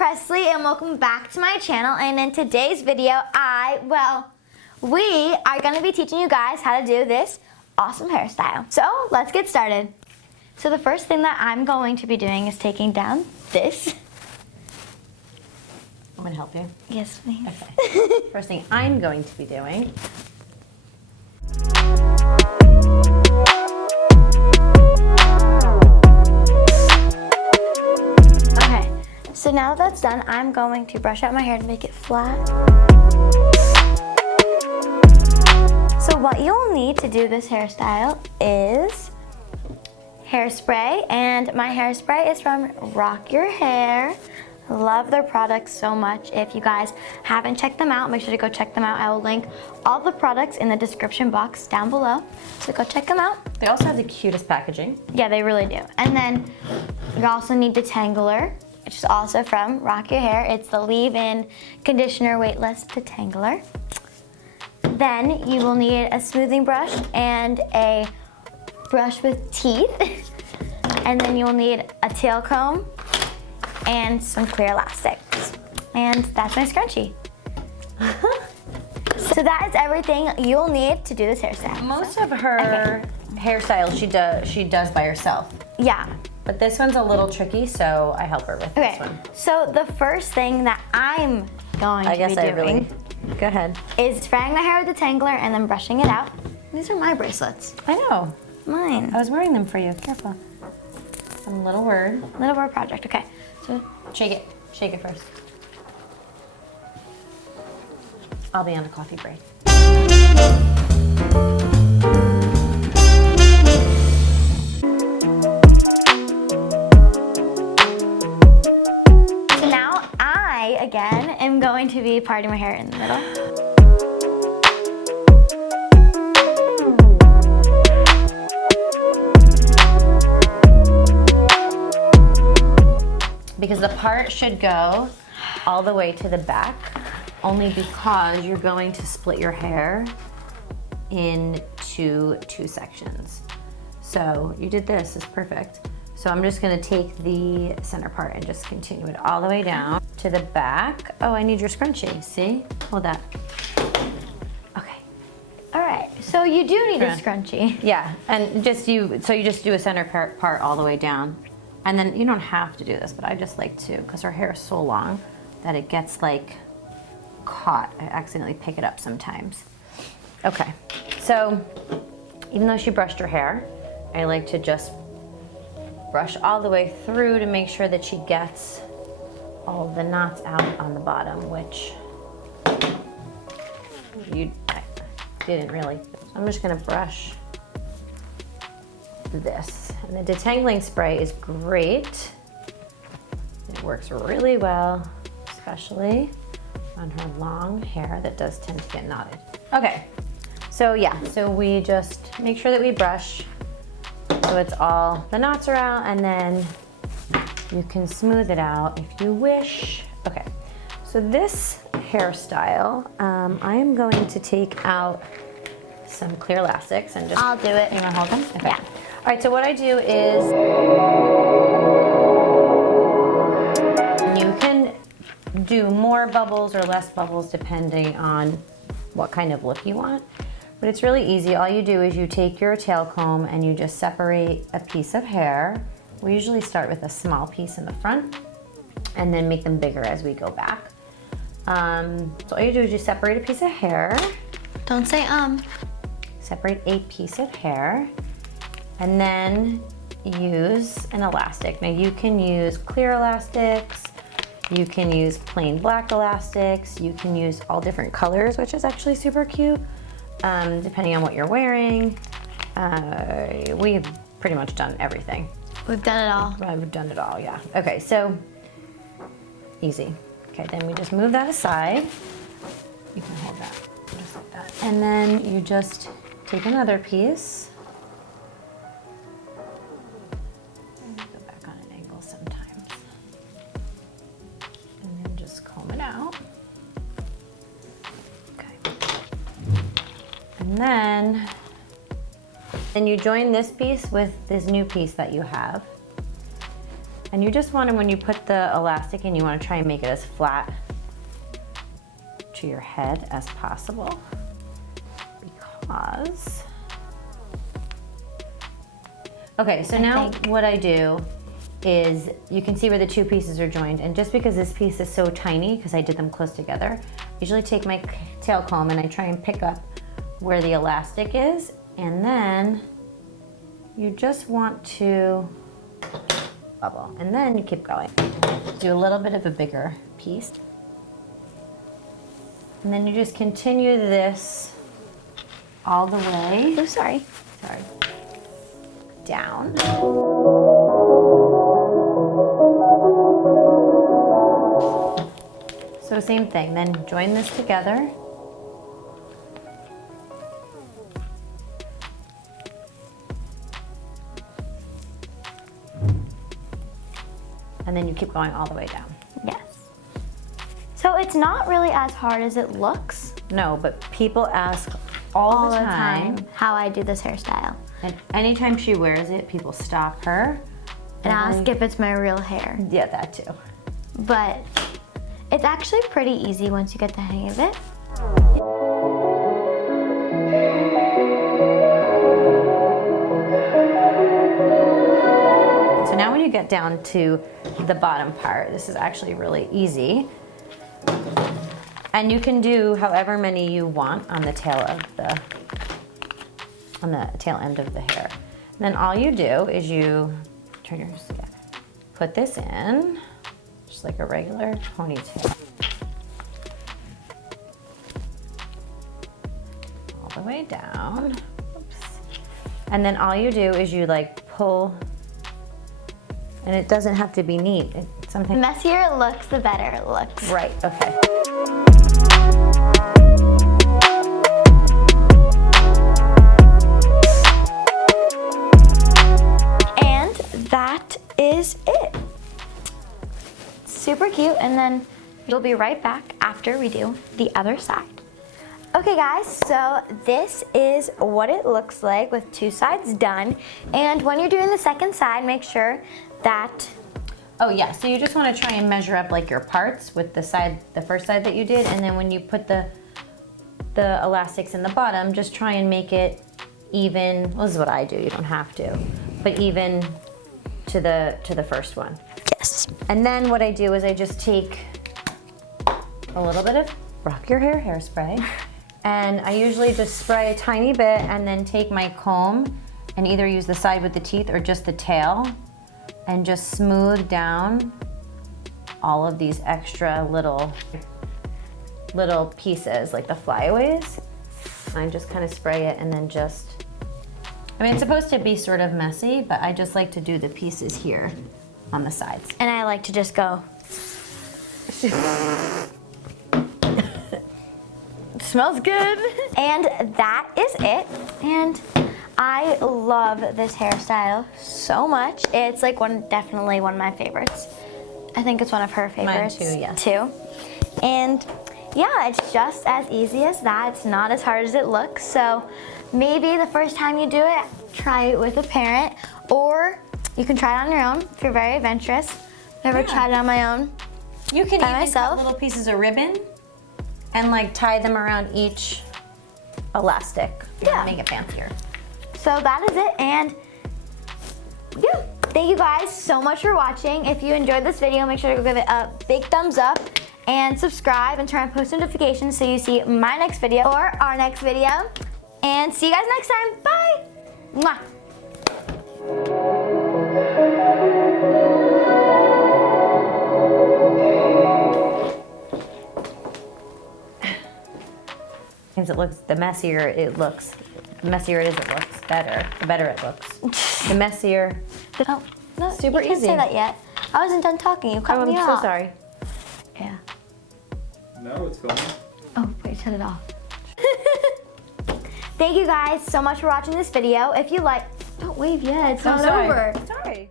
Pressley and welcome back to my channel, and in today's video we are going to be teaching you guys how to do this awesome hairstyle. So let's get started. So the first thing that I'm going to be doing is taking down this. I'm going to help you. Yes, please. Okay. First thing I'm going to be doing . So now that that's done, I'm going to brush out my hair to make it flat. So what you'll need to do this hairstyle is hairspray, and my hairspray is from Rock Your Hair. Love their products so much. If you guys haven't checked them out, make sure to go check them out. I will link all the products in the description box down below, so go check them out. They also have the cutest packaging. Yeah, they really do. And then you also need detangler, which is also from Rock Your Hair. It's the leave-in conditioner weightless detangler. Then you will need a smoothing brush and a brush with teeth. And then you'll need a tail comb and some clear elastics. And that's my scrunchie. So that is everything you'll need to do this hairstyle. Most of her hairstyles she does by herself. Yeah. But this one's a little tricky, so I help her with this one. So the first thing that I'm going to be doing go ahead. is spraying my hair with the detangler and then brushing it out. These are my bracelets. I know. Mine. I was wearing them for you. Careful. Some little word. Little word project. Okay. So shake it. Shake it first. I'll be on a coffee break. again, I'm going to be parting my hair in the middle. Because the part should go all the way to the back, only because you're going to split your hair into two sections. So you did this, is perfect. So I'm just gonna take the center part and just continue it all the way down to the back. Oh, I need your scrunchie, see? Hold that. Okay. All right, so you do need a scrunchie. Yeah, and so you just do a center part all the way down. And then you don't have to do this, but I just like to, because her hair is so long that it gets like caught. I accidentally pick it up sometimes. Okay, so even though she brushed her hair, I like to just brush all the way through to make sure that she gets all of the knots out on the bottom, which you didn't really. So I'm just gonna brush this. And the detangling spray is great. It works really well, especially on her long hair that does tend to get knotted. Okay, so yeah, so we just make sure that we brush so it's all, the knots are out, and then you can smooth it out if you wish. Okay, so this hairstyle, I am going to take out some clear elastics and just— I'll do it. You wanna hold them? Okay. Yeah. All right, so what I do is, you can do more bubbles or less bubbles depending on what kind of look you want. But it's really easy. All you do is you take your tail comb and you just separate a piece of hair. We usually start with a small piece in the front and then make them bigger as we go back. So all you do is you separate a piece of hair. Don't say Separate a piece of hair and then use an elastic. Now you can use clear elastics, you can use plain black elastics, you can use all different colors, which is actually super cute. Depending on what you're wearing. We've pretty much done everything. We've done it all. We've done it all, yeah. Okay, so easy. Okay, then we just move that aside. You can hold that, just like that. And then you just take another piece. Go back on an angle sometimes. And then just comb it out. And then you join this piece with this new piece that you have. And you just want to, when you put the elastic in, you want to try and make it as flat to your head as possible, because, okay, so now what I do is, you can see where the two pieces are joined, and just because this piece is so tiny, because I did them close together, I usually take my tail comb and I try and pick up where the elastic is, and then you just want to bubble, and then you keep going. Do a little bit of a bigger piece. And then you just continue this all the way. Oh, sorry. Down. So same thing, then join this together. And then you keep going all the way down. Yes. So it's not really as hard as it looks. No, but people ask all the time how I do this hairstyle. And anytime she wears it, people stop her. And ask if it's my real hair. Yeah, that too. But it's actually pretty easy once you get the hang of it. So now when you get down to the bottom part, this is actually really easy. And you can do however many you want on the tail of on the tail end of the hair. And then all you do is you turn your scalp, put this in, just like a regular ponytail. All the way down. Oops. And then all you do is you like pull, and it doesn't have to be neat. The messier it looks, the better it looks. Right, okay. And that is it. Super cute, and then we'll be right back after we do the other side. Okay guys, so this is what it looks like with two sides done. And when you're doing the second side, make sure that... Oh yeah, so you just want to try and measure up like your parts with the first side that you did, and then when you put the elastics in the bottom, just try and make it even. Well, this is what I do, you don't have to, but even to the first one. Yes. And then what I do is I just take a little bit of Rock Your Hair hairspray, and I usually just spray a tiny bit and then take my comb and either use the side with the teeth or just the tail, and just smooth down all of these extra little pieces, like the flyaways. I just kind of spray it and then just, I mean, it's supposed to be sort of messy, but I just like to do the pieces here on the sides. And I like to just go. Smells good. And that is it. And I love this hairstyle so much. It's like definitely one of my favorites. I think it's one of her favorites. Mine too, yes. Too. And yeah, it's just as easy as that. It's not as hard as it looks. So maybe the first time you do it, try it with a parent, or you can try it on your own if you're very adventurous. Never tried it on my own. You can by even myself. cut little pieces of ribbon and like tie them around each elastic. Yeah. Make it fancier. So that is it, and yeah, thank you guys so much for watching. If you enjoyed this video, make sure to give it a big thumbs up and subscribe and turn on post notifications so you see my next video or our next video. And see you guys next time. Bye. Mwah. It looks, the messier it looks, the messier it is, it looks better. The better it looks. The messier. Oh, no, Super you can't easy. say that yet. I wasn't done talking. You cut me I'm off. so sorry. Yeah. No, it's filming. Oh, wait, shut it off. Thank you guys so much for watching this video. If you like, don't wave yet. It's not over. Sorry.